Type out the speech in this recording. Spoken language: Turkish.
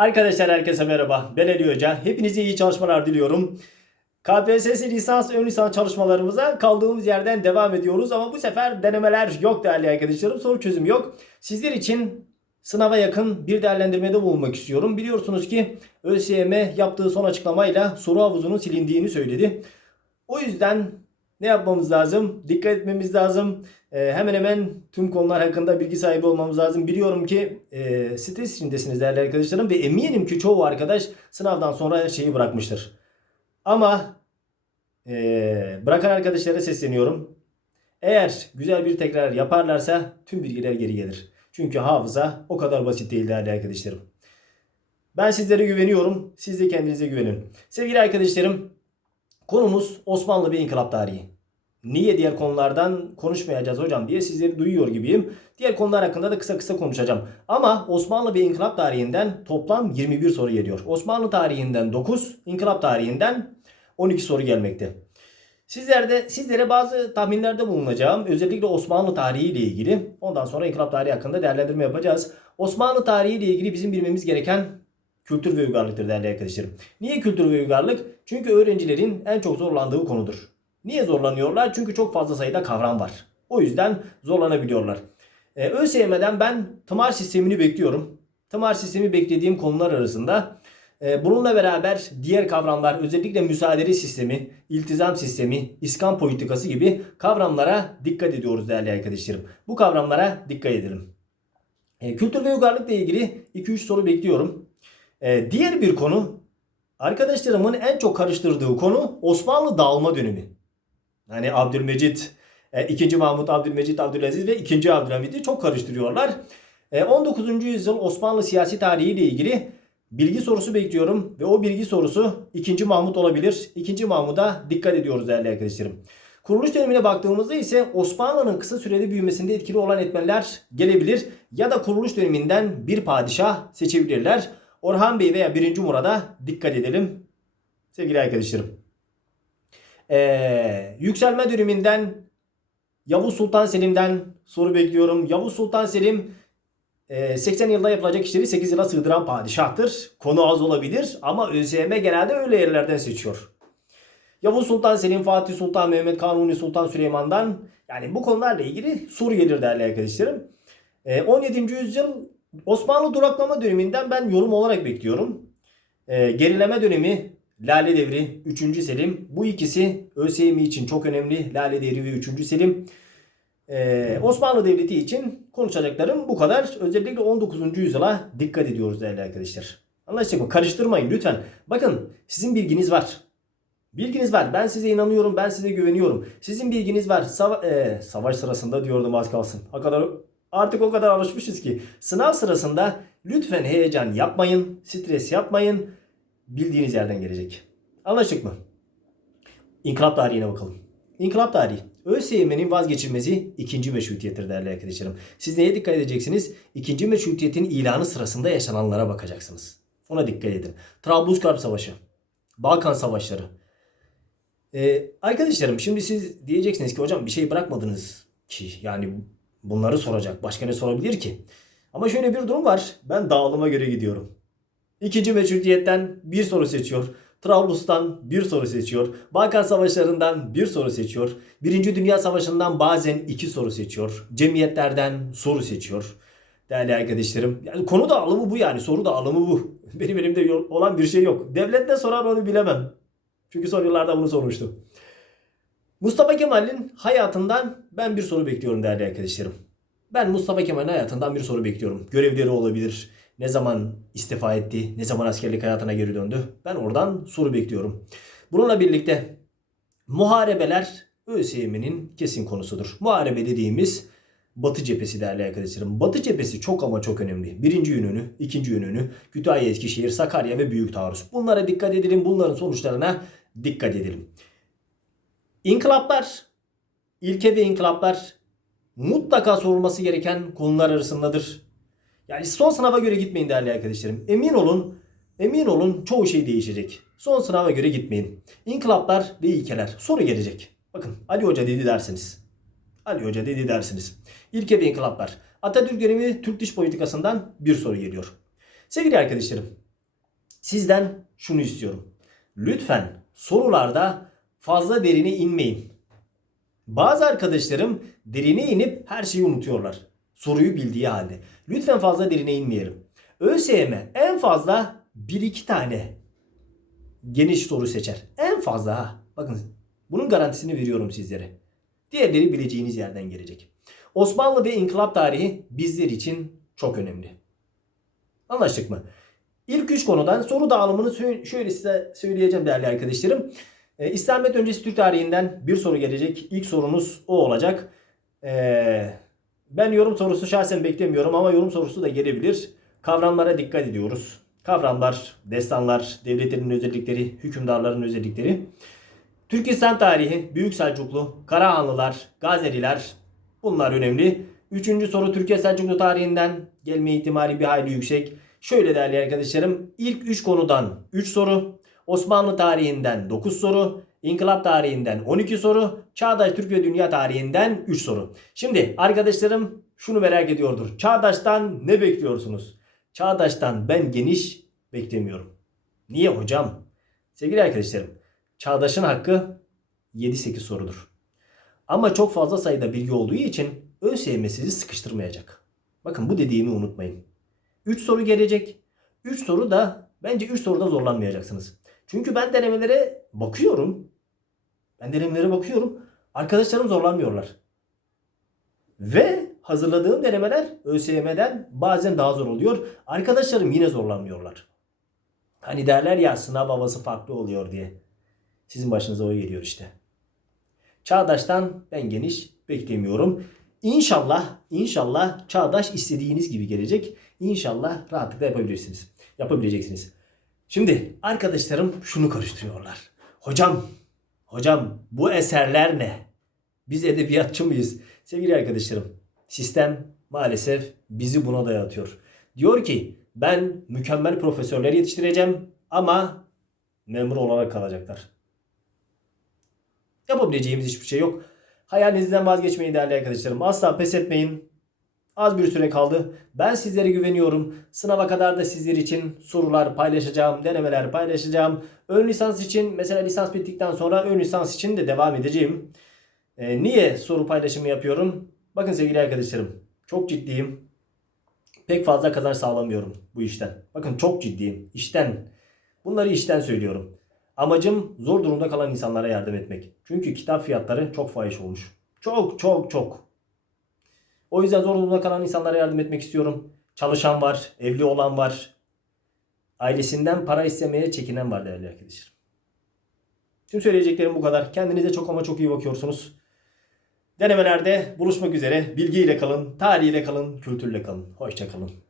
Arkadaşlar herkese merhaba. Ben Ali Hoca. Hepinize iyi çalışmalar diliyorum. KPSS lisans ön lisans çalışmalarımıza kaldığımız yerden devam ediyoruz ama bu sefer denemeler yok değerli arkadaşlarım. Soru çözüm yok. Sizler için sınava yakın bir değerlendirmede bulunmak istiyorum. Biliyorsunuz ki ÖSYM yaptığı son açıklamayla soru havuzunun silindiğini söyledi. O yüzden ne yapmamız lazım? Dikkat etmemiz lazım. Ee, hemen hemen tüm konular hakkında bilgi sahibi olmamız lazım. Biliyorum ki e, stres içindesiniz değerli arkadaşlarım ve eminim ki çoğu arkadaş sınavdan sonra şeyi bırakmıştır. Ama e, bırakan arkadaşlara sesleniyorum. Eğer güzel bir tekrar yaparlarsa tüm bilgiler geri gelir. Çünkü hafıza o kadar basit değil değerli arkadaşlarım. Ben sizlere güveniyorum. Siz de kendinize güvenin. Sevgili arkadaşlarım konumuz Osmanlı ve İnkılap Tarihi. Niye diğer konulardan konuşmayacağız hocam diye sizleri duyuyor gibiyim. Diğer konular hakkında da kısa kısa konuşacağım. Ama Osmanlı ve İnkılap tarihinden toplam 21 soru geliyor. Osmanlı tarihinden 9, İnkılap tarihinden 12 soru gelmekte. Sizlerde sizlere bazı tahminlerde bulunacağım. Özellikle Osmanlı tarihi ile ilgili. Ondan sonra İnkılap tarihi hakkında değerlendirme yapacağız. Osmanlı tarihi ile ilgili bizim bilmemiz gereken kültür ve uygarlıktır değerli arkadaşlarım. Niye kültür ve uygarlık? Çünkü öğrencilerin en çok zorlandığı konudur. Niye zorlanıyorlar? Çünkü çok fazla sayıda kavram var. O yüzden zorlanabiliyorlar. Ee, ÖSYM'den ben tımar sistemini bekliyorum. Tımar sistemi beklediğim konular arasında e, bununla beraber diğer kavramlar özellikle müsaade sistemi, iltizam sistemi, iskan politikası gibi kavramlara dikkat ediyoruz değerli arkadaşlarım. Bu kavramlara dikkat edelim. E, kültür ve uygarlıkla ilgili 2-3 soru bekliyorum. E, diğer bir konu arkadaşlarımın en çok karıştırdığı konu Osmanlı dağılma dönemi. Hani Abdülmecit, 2. Mahmut, Abdülmecit, Abdülaziz ve 2. Abdülhamid'i çok karıştırıyorlar. E, 19. yüzyıl Osmanlı siyasi tarihi ile ilgili bilgi sorusu bekliyorum ve o bilgi sorusu 2. Mahmut olabilir. 2. Mahmut'a dikkat ediyoruz değerli arkadaşlarım. Kuruluş dönemine baktığımızda ise Osmanlı'nın kısa süreli büyümesinde etkili olan etmenler gelebilir ya da kuruluş döneminden bir padişah seçebilirler. Orhan Bey veya 1. Murad'a dikkat edelim sevgili arkadaşlarım. Ee, yükselme döneminden Yavuz Sultan Selim'den soru bekliyorum. Yavuz Sultan Selim e, 80 yılda yapılacak işleri 8 yıla sığdıran padişahtır. Konu az olabilir ama ÖSYM genelde öyle yerlerden seçiyor. Yavuz Sultan Selim, Fatih Sultan Mehmet, Kanuni Sultan Süleyman'dan yani bu konularla ilgili soru gelir değerli arkadaşlarım. E, 17. yüzyıl Osmanlı duraklama döneminden ben yorum olarak bekliyorum. E, gerileme dönemi Lale Devri, 3. Selim. Bu ikisi ÖSYM için çok önemli. Lale Devri ve 3. Selim. Ee, Osmanlı Devleti için konuşacaklarım bu kadar. Özellikle 19. yüzyıla dikkat ediyoruz değerli arkadaşlar. Anlaştık mı? Karıştırmayın lütfen. Bakın sizin bilginiz var. Bilginiz var. Ben size inanıyorum. Ben size güveniyorum. Sizin bilginiz var. Sava- ee, savaş sırasında diyordum az kalsın. O kadar artık o kadar alışmışız ki. Sınav sırasında lütfen heyecan yapmayın. Stres yapmayın bildiğiniz yerden gelecek. Anlaştık mı? İnkılap tarihine bakalım. İnkılap tarihi. ÖSYM'nin vazgeçilmezi ikinci meşrutiyettir değerli arkadaşlarım. Siz neye dikkat edeceksiniz? İkinci meşrutiyetin ilanı sırasında yaşananlara bakacaksınız. Ona dikkat edin. Trablusgarp Savaşı. Balkan Savaşları. Ee, arkadaşlarım şimdi siz diyeceksiniz ki hocam bir şey bırakmadınız ki. Yani bunları soracak. Başka ne sorabilir ki? Ama şöyle bir durum var. Ben dağılıma göre gidiyorum. İkinci meşrutiyetten bir soru seçiyor. Trablus'tan bir soru seçiyor. Balkan Savaşları'ndan bir soru seçiyor. Birinci Dünya Savaşı'ndan bazen iki soru seçiyor. Cemiyetlerden soru seçiyor. Değerli arkadaşlarım. Yani konu da alımı bu yani. Soru da alımı bu. Benim elimde olan bir şey yok. Devlet ne sorar onu bilemem. Çünkü son yıllarda bunu sormuştu. Mustafa Kemal'in hayatından ben bir soru bekliyorum değerli arkadaşlarım. Ben Mustafa Kemal'in hayatından bir soru bekliyorum. Görevleri olabilir, ne zaman istifa etti, ne zaman askerlik hayatına geri döndü. Ben oradan soru bekliyorum. Bununla birlikte muharebeler ÖSYM'nin kesin konusudur. Muharebe dediğimiz Batı cephesi değerli arkadaşlarım. Batı cephesi çok ama çok önemli. Birinci yönünü, ikinci yönünü, Kütahya, Eskişehir, Sakarya ve Büyük Taarruz. Bunlara dikkat edelim. Bunların sonuçlarına dikkat edelim. İnkılaplar, ilke ve inkılaplar mutlaka sorulması gereken konular arasındadır. Yani son sınava göre gitmeyin değerli arkadaşlarım. Emin olun, emin olun çoğu şey değişecek. Son sınava göre gitmeyin. İnkılaplar ve ilkeler. Soru gelecek. Bakın Ali Hoca dedi dersiniz. Ali Hoca dedi dersiniz. İlke ve inkılaplar. Atatürk dönemi Türk dış politikasından bir soru geliyor. Sevgili arkadaşlarım, Sizden şunu istiyorum. Lütfen sorularda fazla derine inmeyin. Bazı arkadaşlarım derine inip her şeyi unutuyorlar. Soruyu bildiği halde. Lütfen fazla derine inmeyelim. ÖSYM en fazla 1-2 tane geniş soru seçer. En fazla ha. Bakın bunun garantisini veriyorum sizlere. Diğerleri bileceğiniz yerden gelecek. Osmanlı ve inkılap tarihi bizler için çok önemli. Anlaştık mı? İlk üç konudan soru dağılımını şöyle size söyleyeceğim değerli arkadaşlarım. Ee, İslamiyet öncesi Türk tarihinden bir soru gelecek. İlk sorunuz o olacak. Ee, ben yorum sorusu şahsen beklemiyorum ama yorum sorusu da gelebilir. Kavramlara dikkat ediyoruz. Kavramlar, destanlar, devletlerin özellikleri, hükümdarların özellikleri. Türk İslam tarihi, Büyük Selçuklu, Karahanlılar, Gazeliler bunlar önemli. Üçüncü soru Türkiye Selçuklu tarihinden gelme ihtimali bir hayli yüksek. Şöyle değerli arkadaşlarım ilk 3 konudan 3 soru, Osmanlı tarihinden 9 soru, İnkılap tarihinden 12 soru, Çağdaş Türk ve Dünya tarihinden 3 soru. Şimdi arkadaşlarım şunu merak ediyordur. Çağdaş'tan ne bekliyorsunuz? Çağdaş'tan ben geniş beklemiyorum. Niye hocam? Sevgili arkadaşlarım, Çağdaş'ın hakkı 7-8 sorudur. Ama çok fazla sayıda bilgi olduğu için ÖSYM sizi sıkıştırmayacak. Bakın bu dediğimi unutmayın. 3 soru gelecek. 3 soru da bence 3 soruda zorlanmayacaksınız. Çünkü ben denemelere bakıyorum. Ben denemelere bakıyorum. Arkadaşlarım zorlanmıyorlar. Ve hazırladığım denemeler ÖSYM'den bazen daha zor oluyor. Arkadaşlarım yine zorlanmıyorlar. Hani derler ya sınav havası farklı oluyor diye. Sizin başınıza o geliyor işte. Çağdaş'tan ben geniş beklemiyorum. İnşallah, inşallah Çağdaş istediğiniz gibi gelecek. İnşallah rahatlıkla yapabilirsiniz. Yapabileceksiniz. Şimdi arkadaşlarım şunu karıştırıyorlar. Hocam, hocam bu eserler ne? Biz edebiyatçı mıyız? Sevgili arkadaşlarım, sistem maalesef bizi buna dayatıyor. Diyor ki ben mükemmel profesörler yetiştireceğim ama memur olarak kalacaklar. Yapabileceğimiz hiçbir şey yok. Hayalinizden vazgeçmeyin değerli arkadaşlarım. Asla pes etmeyin. Az bir süre kaldı. Ben sizlere güveniyorum. Sınava kadar da sizler için sorular paylaşacağım, denemeler paylaşacağım. Ön lisans için mesela lisans bittikten sonra ön lisans için de devam edeceğim. Ee, niye soru paylaşımı yapıyorum? Bakın sevgili arkadaşlarım. Çok ciddiyim. Pek fazla kazanç sağlamıyorum bu işten. Bakın çok ciddiyim. İşten. Bunları işten söylüyorum. Amacım zor durumda kalan insanlara yardım etmek. Çünkü kitap fiyatları çok fahiş olmuş. Çok çok çok. O yüzden zor durumda kalan insanlara yardım etmek istiyorum. Çalışan var, evli olan var. Ailesinden para istemeye çekinen var değerli arkadaşlar. Tüm söyleyeceklerim bu kadar. Kendinize çok ama çok iyi bakıyorsunuz. Denemelerde buluşmak üzere. Bilgiyle kalın, tarihiyle kalın, kültürle kalın. Hoşça kalın.